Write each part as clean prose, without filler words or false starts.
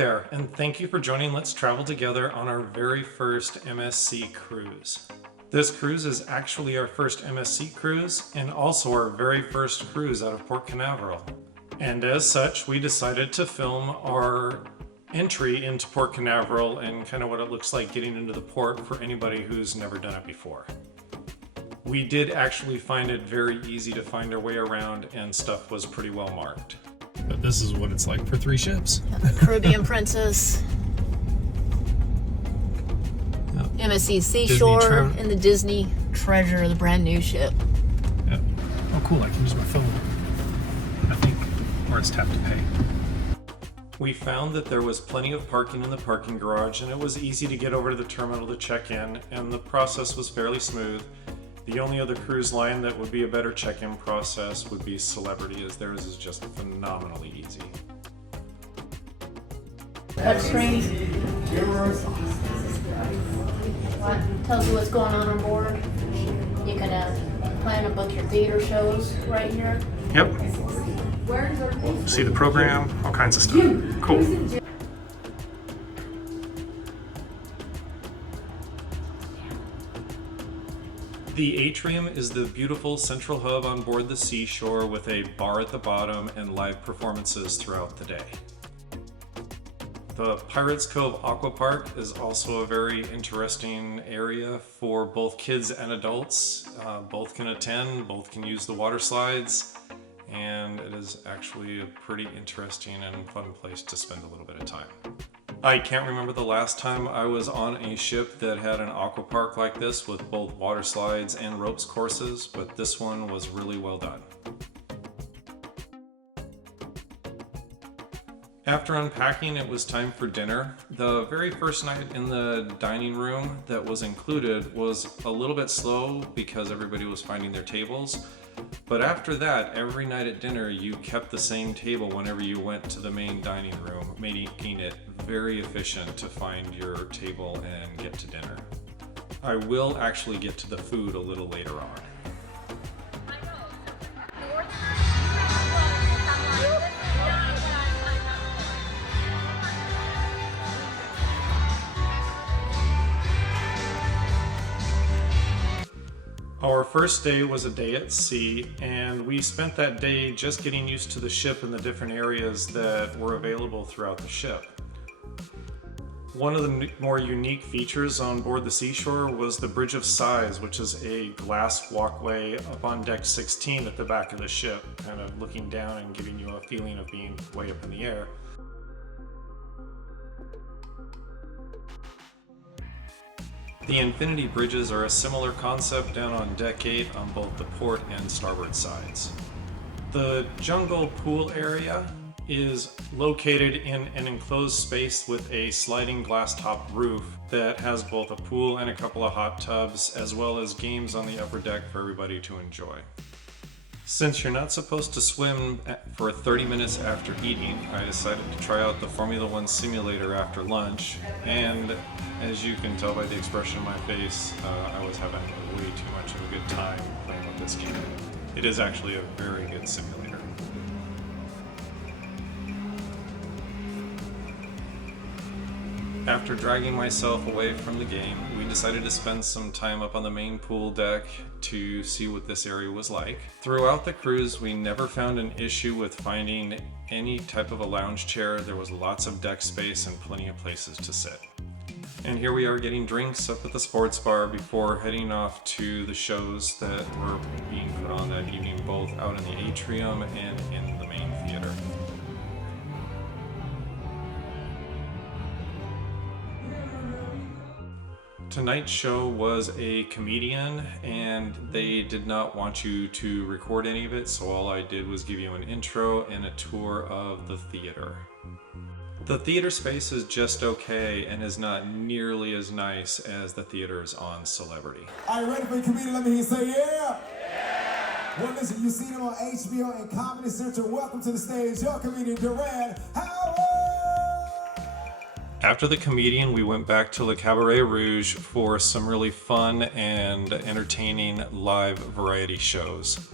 there, and thank you for joining Let's Travel Together on our very first MSC cruise. This cruise is actually our first MSC cruise and also our very first cruise out of Port Canaveral. And as such, we decided to film our entry into Port Canaveral and kind of what it looks like getting into the port for anybody who's never done it before. We did actually find it very easy to find our way around, and stuff was pretty well marked. But this is what it's like for 3 ships. Caribbean Princess, MSC Seashore, and the Disney Treasure, the brand new ship. Yeah. Oh cool, I can use my phone, I think, or it's tap to pay. We found that there was plenty of parking in the parking garage, and it was easy to get over to the terminal to check in, and the process was fairly smooth. The only other cruise line that would be a better check-in process would be Celebrity, as theirs is just phenomenally easy. Touchscreen. Tells you what's going on board. You can plan and book your theater shows right here. Yep. See the program, all kinds of stuff. Cool. The atrium is the beautiful central hub on board the Seashore with a bar at the bottom and live performances throughout the day. The Pirates Cove Aqua Park is also a very interesting area for both kids and adults. Both can attend, both can use the water slides, and it is actually a pretty interesting and fun place to spend a little bit of time. I can't remember the last time I was on a ship that had an aqua park like this with both water slides and ropes courses, but this one was really well done. After unpacking, it was time for dinner. The very first night in the dining room that was included was a little bit slow because everybody was finding their tables. But after that, every night at dinner, you kept the same table whenever you went to the main dining room, making it very efficient to find your table and get to dinner. I will actually get to the food a little later on. Our first day was a day at sea, and we spent that day just getting used to the ship and the different areas that were available throughout the ship. One of the more unique features on board the Seashore was the Bridge of Sighs, which is a glass walkway up on deck 16 at the back of the ship, kind of looking down and giving you a feeling of being way up in the air. The infinity bridges are a similar concept down on deck 8 on both the port and starboard sides. The jungle pool area is located in an enclosed space with a sliding glass top roof that has both a pool and a couple of hot tubs, as well as games on the upper deck for everybody to enjoy. Since you're not supposed to swim for 30 minutes after eating, I decided to try out the Formula One simulator after lunch, and as you can tell by the expression on my face, I was having way too much of a good time playing with this game. It is actually a very good simulator. After dragging myself away from the game, we decided to spend some time up on the main pool deck to see what this area was like. Throughout the cruise, we never found an issue with finding any type of a lounge chair. There was lots of deck space and plenty of places to sit. And here we are getting drinks up at the sports bar before heading off to the shows that were being put on that evening, both out in the atrium and in the main theater. Tonight's show was a comedian, and they did not want you to record any of it, so all I did was give you an intro and a tour of the theater. The theater space is just okay and is not nearly as nice as the theaters on Celebrity. Are you ready for the comedian? Let me hear you say yeah! Yeah! Well, listen, you've seen him on HBO and Comedy Central. Welcome to the stage, your comedian, Duran Howard! After the comedian, we went back to Le Cabaret Rouge for some really fun and entertaining live variety shows.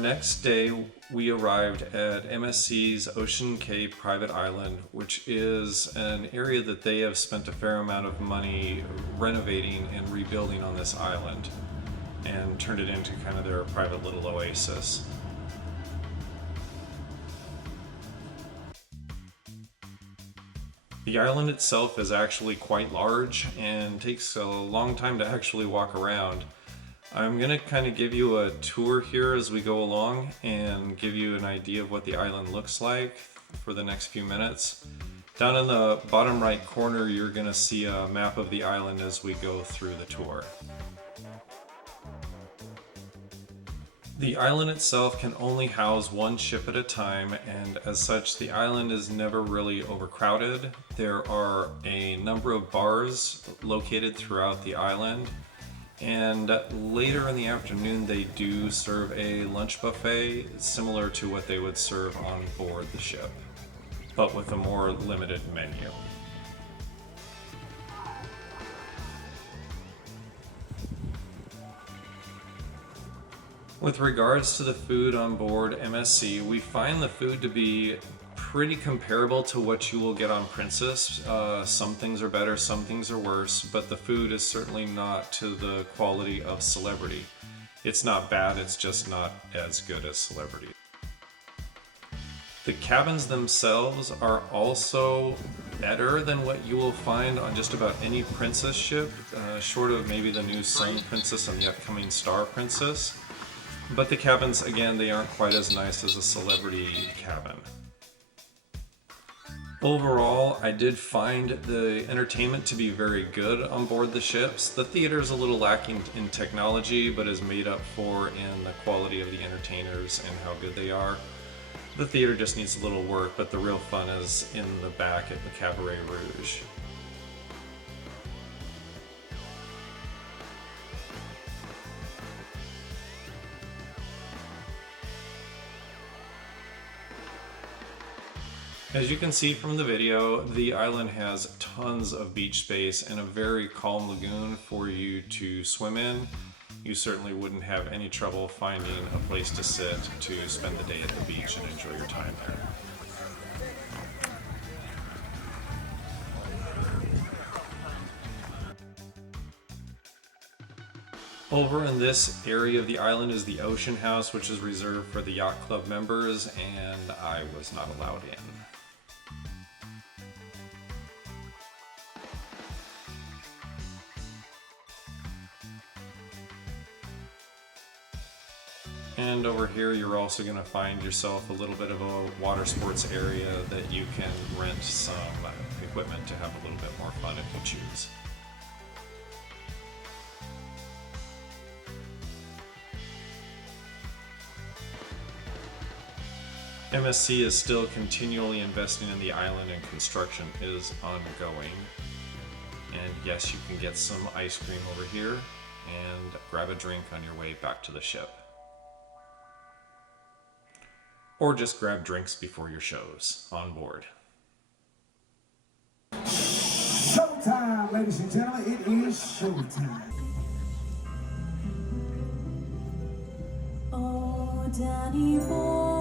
next day, we arrived at MSC's Ocean Cay private island, which is an area that they have spent a fair amount of money renovating and rebuilding on this island, and turned it into kind of their private little oasis. The island itself is actually quite large and takes a long time to actually walk around. I'm going to kind of give you a tour here as we go along and give you an idea of what the island looks like for the next few minutes. Down in the bottom right corner, you're going to see a map of the island as we go through the tour. The island itself can only house one ship at a time, and as such the island is never really overcrowded. There are a number of bars located throughout the island, and later in the afternoon they do serve a lunch buffet similar to what they would serve on board the ship, but with a more limited menu. With regards to the food on board MSC, we find the food to be pretty comparable to what you will get on Princess. Some things are better, some things are worse, but the food is certainly not to the quality of Celebrity. It's not bad, it's just not as good as Celebrity. The cabins themselves are also better than what you will find on just about any Princess ship, short of maybe the new Sun Princess and the upcoming Star Princess. But the cabins, again, they aren't quite as nice as a Celebrity cabin. Overall, I did find the entertainment to be very good on board the ships. The theater is a little lacking in technology, but is made up for in the quality of the entertainers and how good they are. The theater just needs a little work, but the real fun is in the back at the Cabaret Rouge. As you can see from the video, the island has tons of beach space and a very calm lagoon for you to swim in. You certainly wouldn't have any trouble finding a place to sit to spend the day at the beach and enjoy your time there. Over in this area of the island is the Ocean House, which is reserved for the yacht club members, and I was not allowed in. And over here you're also going to find yourself a little bit of a water sports area that you can rent some equipment to have a little bit more fun if you choose. MSC is still continually investing in the island and construction is ongoing. And yes, you can get some ice cream over here and grab a drink on your way back to the ship. Or just grab drinks before your shows on board. Showtime, ladies and gentlemen, it is showtime. Oh, Danny boy.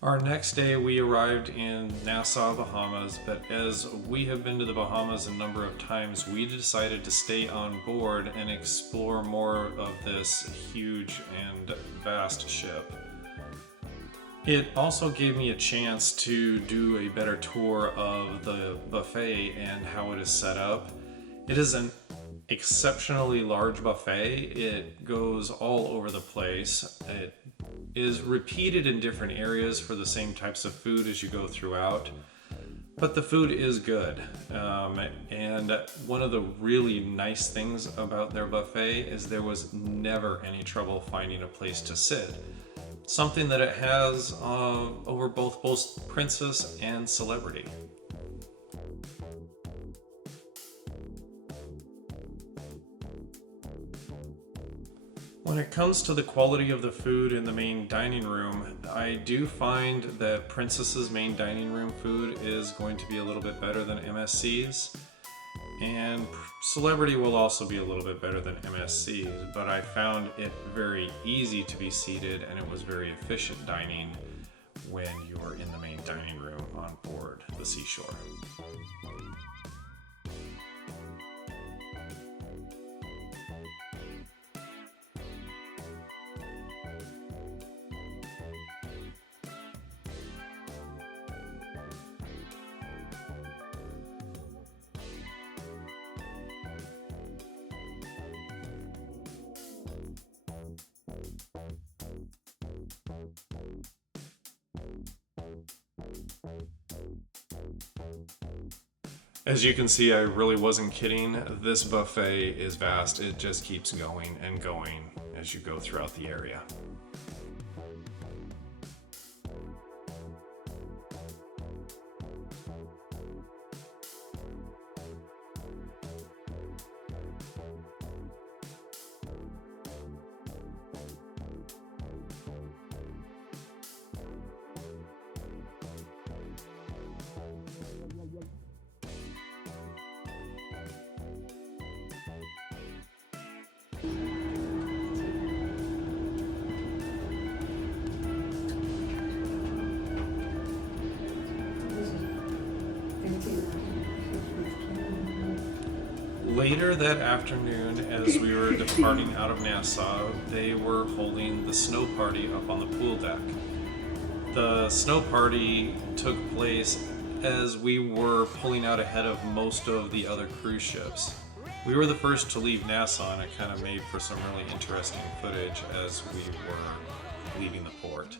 Our next day we arrived in Nassau, Bahamas, but as we have been to the Bahamas a number of times, we decided to stay on board and explore more of this huge and vast ship. It also gave me a chance to do a better tour of the buffet and how it is set up. It is an exceptionally large buffet. It goes all over the place. It is repeated in different areas for the same types of food as you go throughout. But the food is good. And one of the really nice things about their buffet is there was never any trouble finding a place to sit. Something that it has over both princess and celebrity. When it comes to the quality of the food in the main dining room, I do find that Princess's main dining room food is going to be a little bit better than MSC's, and Celebrity will also be a little bit better than MSC's, but I found it very easy to be seated and it was very efficient dining when you are in the main dining room on board the Seashore. As you can see, I really wasn't kidding. This buffet is vast. It just keeps going and going as you go throughout the area. Later that afternoon, as we were departing out of Nassau, they were holding the snow party up on the pool deck. The snow party took place as we were pulling out ahead of most of the other cruise ships. We were the first to leave Nassau, and it kind of made for some really interesting footage as we were leaving the port.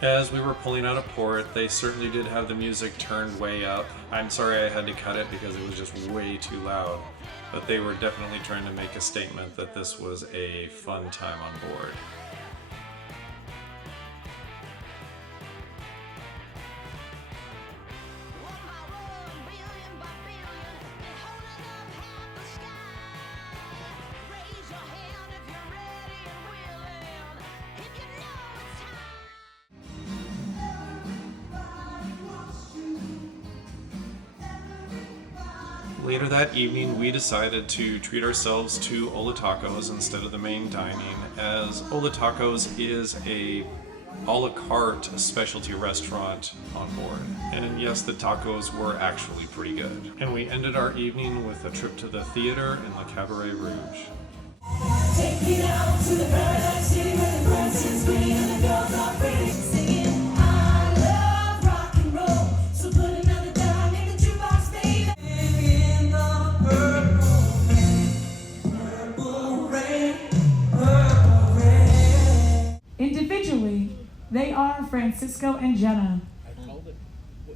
As we were pulling out of port, they certainly did have the music turned way up. I'm sorry I had to cut it because it was just way too loud. But they were definitely trying to make a statement that this was a fun time on board. Later that evening, we decided to treat ourselves to Ola Tacos instead of the main dining, as Ola Tacos is a a la carte specialty restaurant on board. And yes, the tacos were actually pretty good. And we ended our evening with a trip to the theater in the Cabaret Rouge. Take me out to the paradise city where the grass is green and the girls are pretty, singing I love rock and roll. So put another dime in the jukebox, baby. In the purple rain, purple rain. Individually, they are Francisco and Jenna,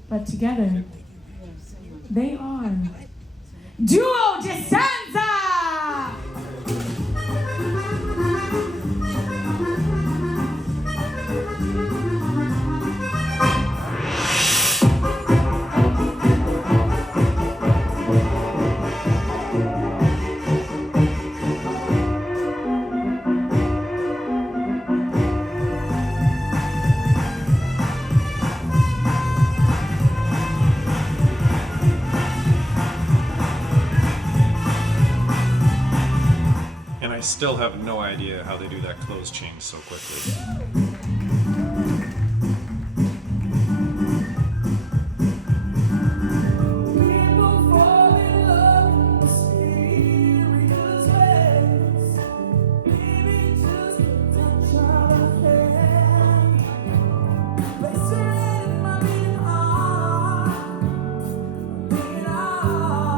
but together, they are Duo Distanza! And I still have no idea how they do that clothes change so quickly. People fall in love in mysterious ways. Maybe just a touch of a hand. Place it in my beating heart, beating heart.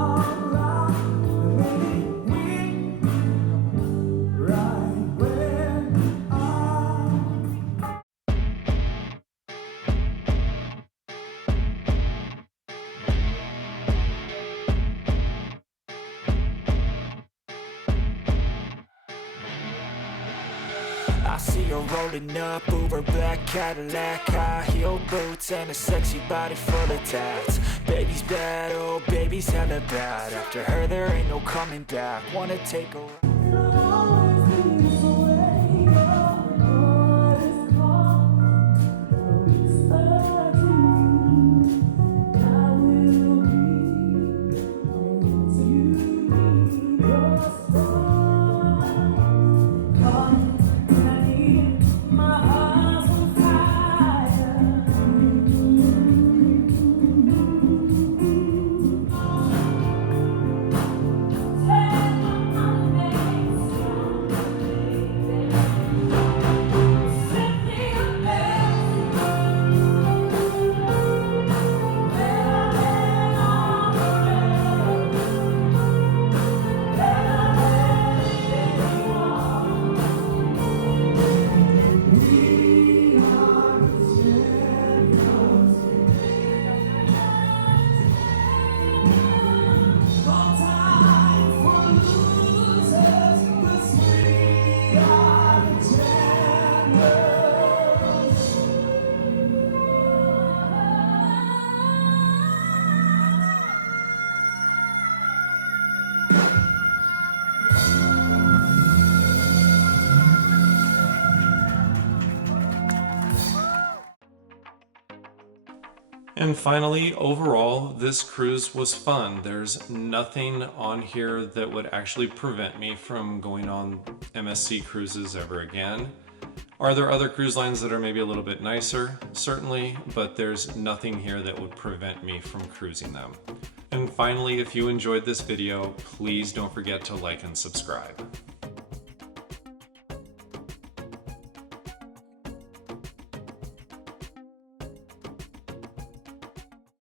you're rolling up, Uber black Cadillac, high heel boots and a sexy body full of tats. Baby's bad, oh baby's hella bad. After her there ain't no coming back. Wanna take a ride. And finally, overall, this cruise was fun. There's nothing on here that would actually prevent me from going on MSC cruises ever again. Are there other cruise lines that are maybe a little bit nicer? Certainly, but there's nothing here that would prevent me from cruising them. And finally, if you enjoyed this video, please don't forget to like and subscribe.